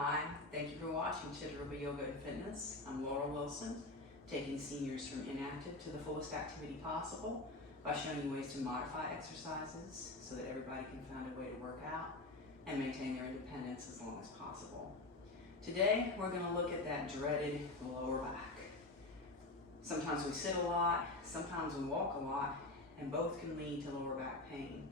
Hi, thank you for watching Chidruba Yoga and Fitness. I'm Laura Wilson, taking seniors from inactive to the fullest activity possible by showing you ways to modify exercises so that everybody can find a way to work out and maintain their independence as long as possible. Today, we're going to look at that dreaded lower back. Sometimes we sit a lot, sometimes we walk a lot, and both can lead to lower back pain.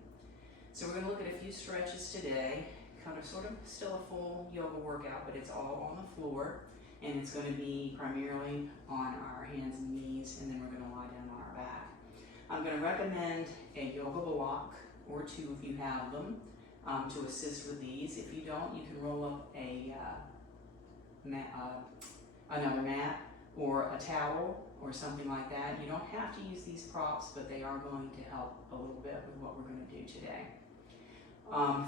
So we're going to look at a few stretches today, kind of sort of still a full yoga workout, but it's all on the floor, and it's going to be primarily on our hands and knees, and then we're going to lie down on our back. I'm going to recommend a yoga block or two if you have them to assist with these. If you don't, you can roll up another mat or a towel or something like that. You don't have to use these props, but they are going to help a little bit with what we're going to do today.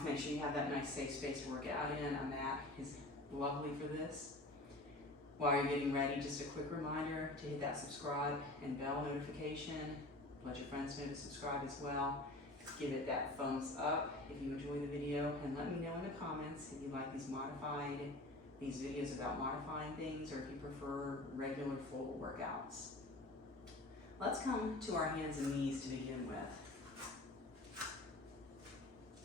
Make sure you have that nice safe space to work out in. A mat is lovely for this. While you're getting ready, just a quick reminder to hit that subscribe and bell notification. Let your friends know to subscribe as well. Give it that thumbs up if you enjoy the video, and let me know in the comments if you like these videos about modifying things, or if you prefer regular full workouts. Let's come to our hands and knees to begin with.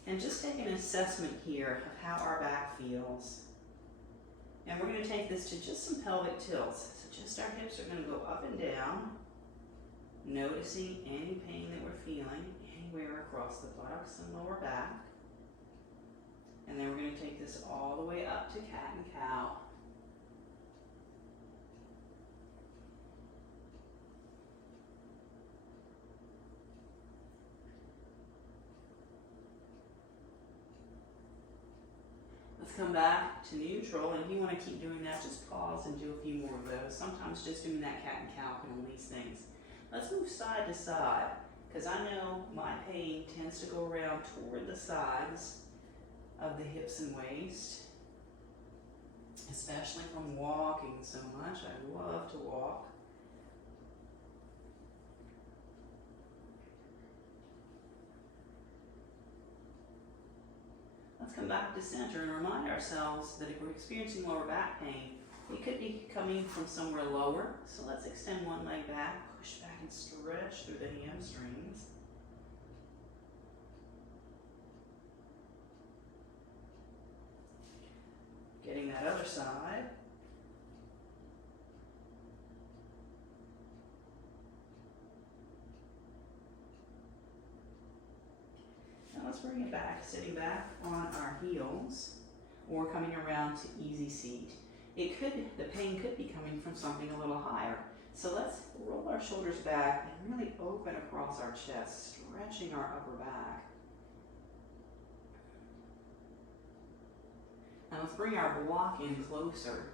And just take an assessment here of how our back feels. And we're going to take this to just some pelvic tilts. So just our hips are going to go up and down, noticing any pain that we're feeling anywhere across the buttocks and lower back. And then we're going to take this all the way up to cat and cow. Let's come back to neutral, and if you want to keep doing that, just pause and do a few more of those. Sometimes just doing that cat and cow can release things. Let's move side to side, because I know my pain tends to go around toward the sides of the hips and waist, especially from walking so much. I love to walk. Let's come back to center and remind ourselves that if we're experiencing lower back pain, it could be coming from somewhere lower. So let's extend one leg back, push back and stretch through the hamstrings. Getting that other side. Let's bring it back, sitting back on our heels or coming around to easy seat. The pain could be coming from something a little higher. So let's roll our shoulders back and really open across our chest, stretching our upper back. Now let's bring our block in closer.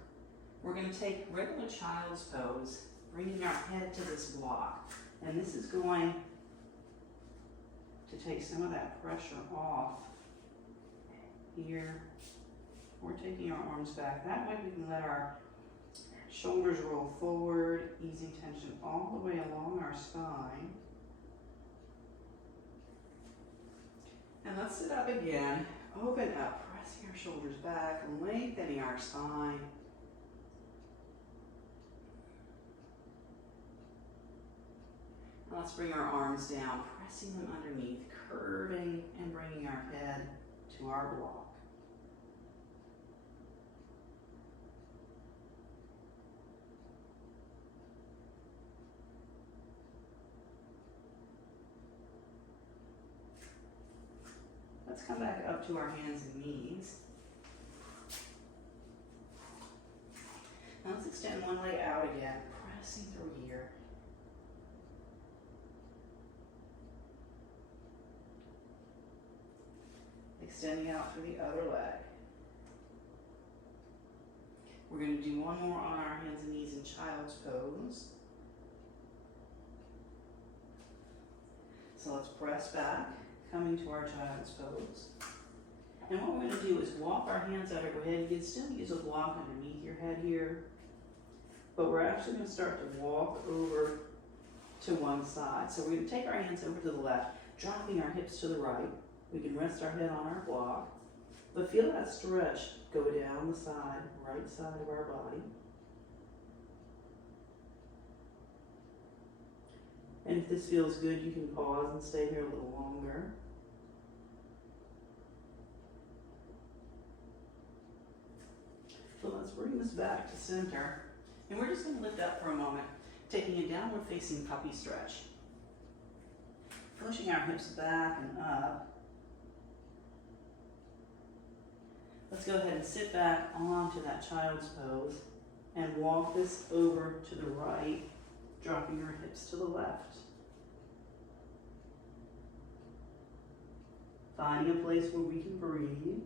We're going to take regular child's pose, bringing our head to this block. And this is going to take some of that pressure off here. We're taking our arms back. That way we can let our shoulders roll forward, easing tension all the way along our spine. And let's sit up again, open up, pressing our shoulders back, lengthening our spine. Now let's bring our arms down, pressing them underneath, curving and bringing our head to our block. Let's come back up to our hands and knees. Now let's extend one leg out again, pressing through here. Extending out through the other leg. We're going to do one more on our hands and knees in child's pose. So let's press back, coming to our child's pose. And what we're going to do is walk our hands out overhead. You can still use a block underneath your head here, but we're actually going to start to walk over to one side. So we're going to take our hands over to the left, dropping our hips to the right. We can rest our head on our block. But feel that stretch go down the side, right side of our body. And if this feels good, you can pause and stay here a little longer. So let's bring this back to center. And we're just going to lift up for a moment, taking a downward facing puppy stretch. Pushing our hips back and up. Let's go ahead and sit back onto that child's pose and walk this over to the right, dropping your hips to the left. Finding a place where we can breathe.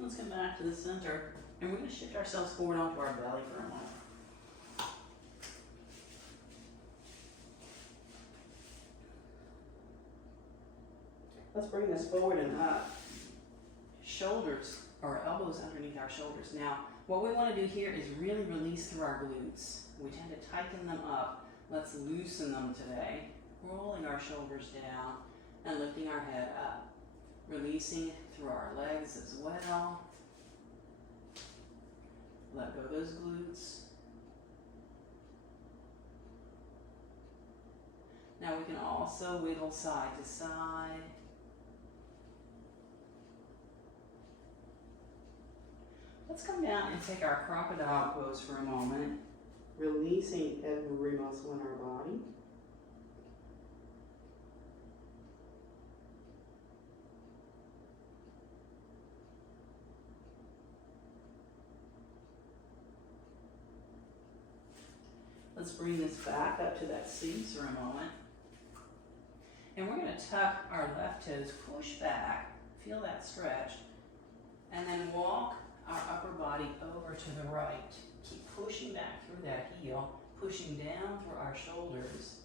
Let's come back to the center, and we're going to shift ourselves forward onto our belly for a moment. Let's bring this forward and up. Shoulders or elbows underneath our shoulders. Now, what we want to do here is really release through our glutes. We tend to tighten them up. Let's loosen them today. Rolling our shoulders down and lifting our head up. Releasing through our legs as well. Let go of those glutes. Now we can also wiggle side to side. Let's come down and take our crocodile pose for a moment, releasing every muscle in our body. Let's bring this back up to that seat for a moment. And we're going to tuck our left toes, push back, feel that stretch, and then walk our upper body over to the right. Keep pushing back through that heel, pushing down through our shoulders.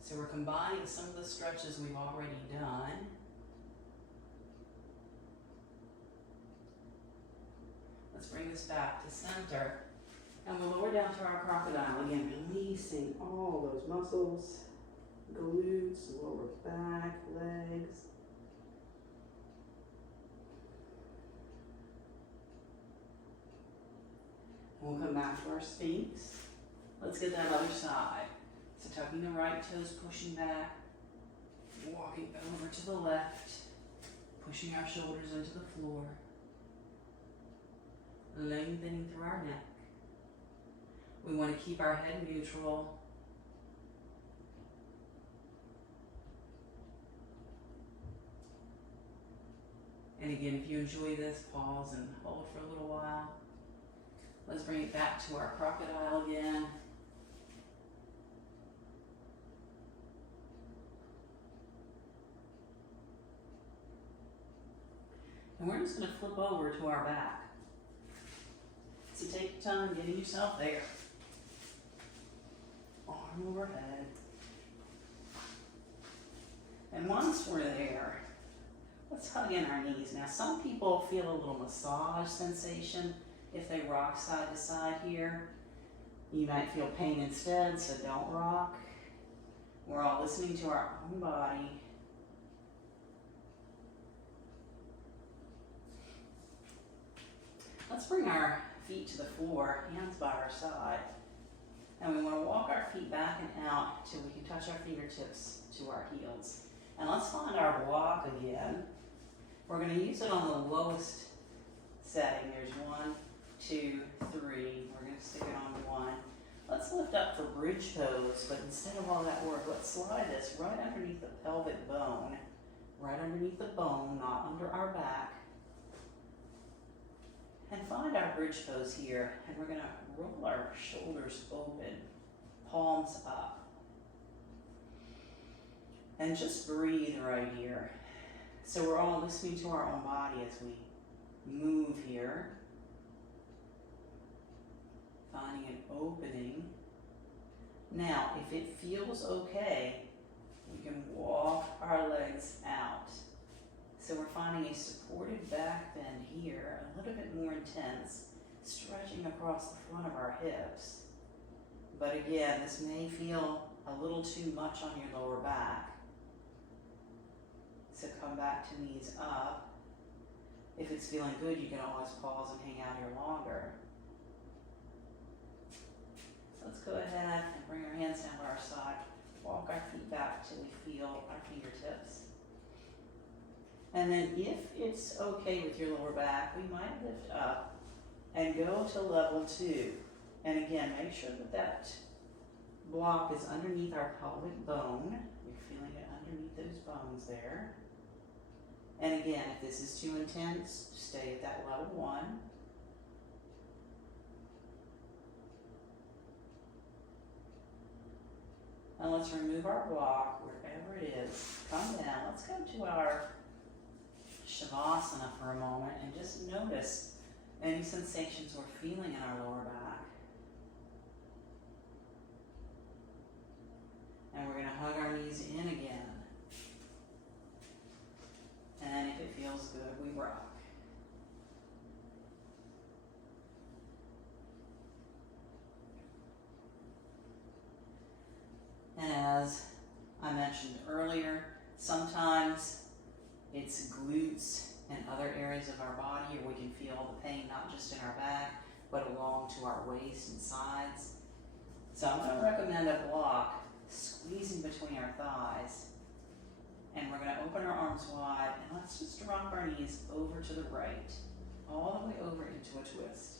So we're combining some of the stretches we've already done. Let's bring this back to center. And we'll lower down to our crocodile again, releasing all those muscles, glutes, lower back, legs. We'll come back to our Sphinx. Let's get that other side. So tucking the right toes, pushing back, walking over to the left, pushing our shoulders into the floor, lengthening through our neck. We want to keep our head neutral. And again, if you enjoy this, pause and hold for a little while. Let's bring it back to our crocodile again. And we're just going to flip over to our back. So take your time getting yourself there. Arm overhead. And once we're there, let's hug in our knees. Now, some people feel a little massage sensation if they rock side to side here. You might feel pain instead, so don't rock. We're all listening to our own body. Let's bring our feet to the floor, hands by our side. And we want to walk our feet back and out till we can touch our fingertips to our heels. And let's find our block again. We're going to use it on the lowest setting. There's 1, 2, 3. We're going to stick it on 1. Let's lift up for bridge pose, but instead of all that work, let's slide this right underneath the pelvic bone. Right underneath the bone, not under our back. And find our bridge pose here, and we're going to roll our shoulders open, palms up. And just breathe right here. So we're all listening to our own body as we move here. Finding an opening. Now, if it feels okay, We can walk our legs out. So we're finding a supported back bend here, a little bit more intense, stretching across the front of our hips. But again, this may feel a little too much on your lower back. So come back to knees up. If it's feeling good, you can always pause and hang out here longer. So let's go ahead and bring our hands down by our side. Walk our feet back till we feel our fingertips. And then if it's okay with your lower back, we might lift up and go to level 2. And again, make sure that that block is underneath our pelvic bone. You're feeling it underneath those bones there. And again, if this is too intense, stay at that level 1. And let's remove our block wherever it is. Come down. Let's go to our Shavasana for a moment and just notice any sensations we're feeling in our lower back. And we're going to hug our knees in again. And if it feels good, we rock. And as I mentioned earlier, sometimes it's glutes and other areas of our body, or we can feel the pain not just in our back, but along to our waist and sides. So I'm going to recommend a block squeezing between our thighs. And we're going to open our arms wide, and let's just drop our knees over to the right, all the way over into a twist.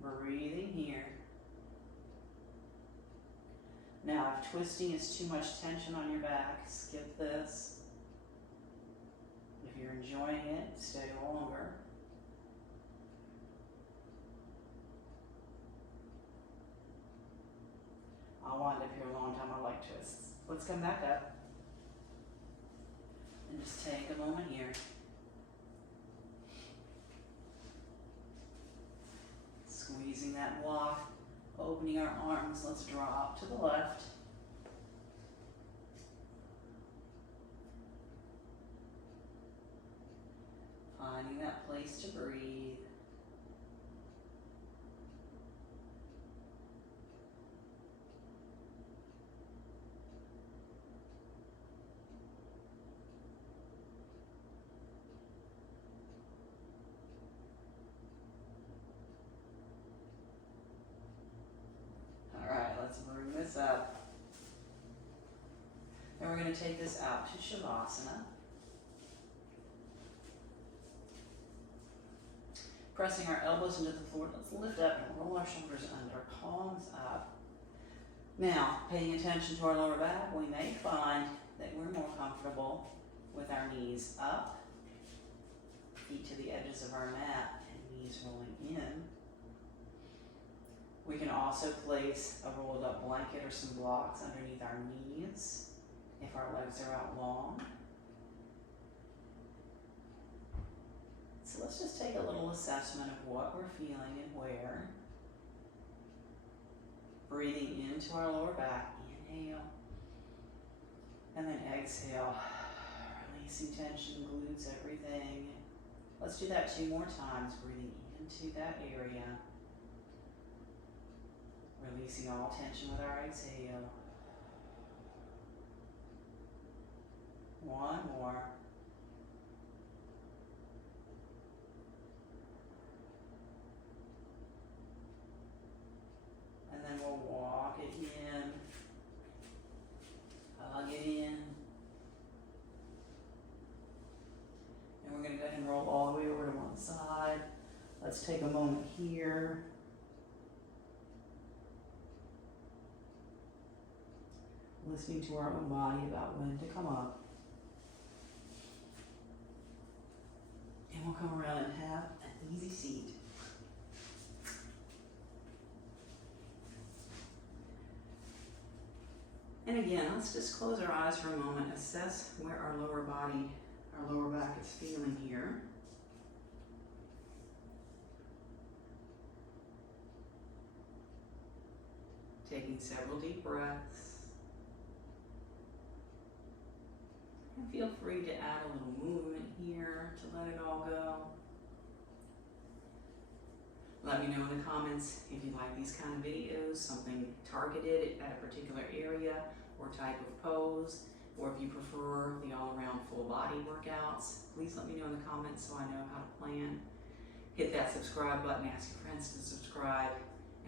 Breathing here. Now, if twisting is too much tension on your back, skip this. If you're enjoying it, stay longer. I'll wind up here a long time. I like twists. Let's come back up and just take a moment here. Squeezing that block, opening our arms. Let's drop to the left. Finding that place to breathe. Let's bring this up. And we're going to take this out to Shavasana. Pressing our elbows into the floor, let's lift up and roll our shoulders under, palms up. Now, paying attention to our lower back, we may find that we're more comfortable with our knees up, feet to the edges of our mat, and knees rolling in. We can also place a rolled up blanket or some blocks underneath our knees if our legs are out long. So let's just take a little assessment of what we're feeling and where. Breathing into our lower back, inhale, and then exhale, releasing tension, glutes, everything. Let's do that 2 more times, breathing into that area. Releasing all tension with our exhale. 1 more. And then we'll walk it in. Hug it in. And we're going to go ahead and roll all the way over to one side. Let's take a moment here. Listening to our own body about when to come up. And we'll come around and have an easy seat. And again, let's just close our eyes for a moment, assess where our lower body, our lower back is feeling here. Taking several deep breaths. And feel free to add a little movement here to let it all go. Let me know in the comments if you like these kind of videos, something targeted at a particular area or type of pose, or if you prefer the all-around full body workouts. Please let me know in the comments so I know how to plan. Hit that subscribe button, ask your friends to subscribe,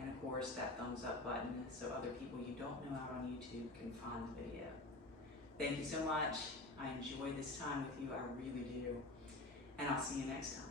and of course that thumbs up button so other people you don't know out on YouTube can find the video. Thank you so much. I enjoy this time with you, I really do. And I'll see you next time.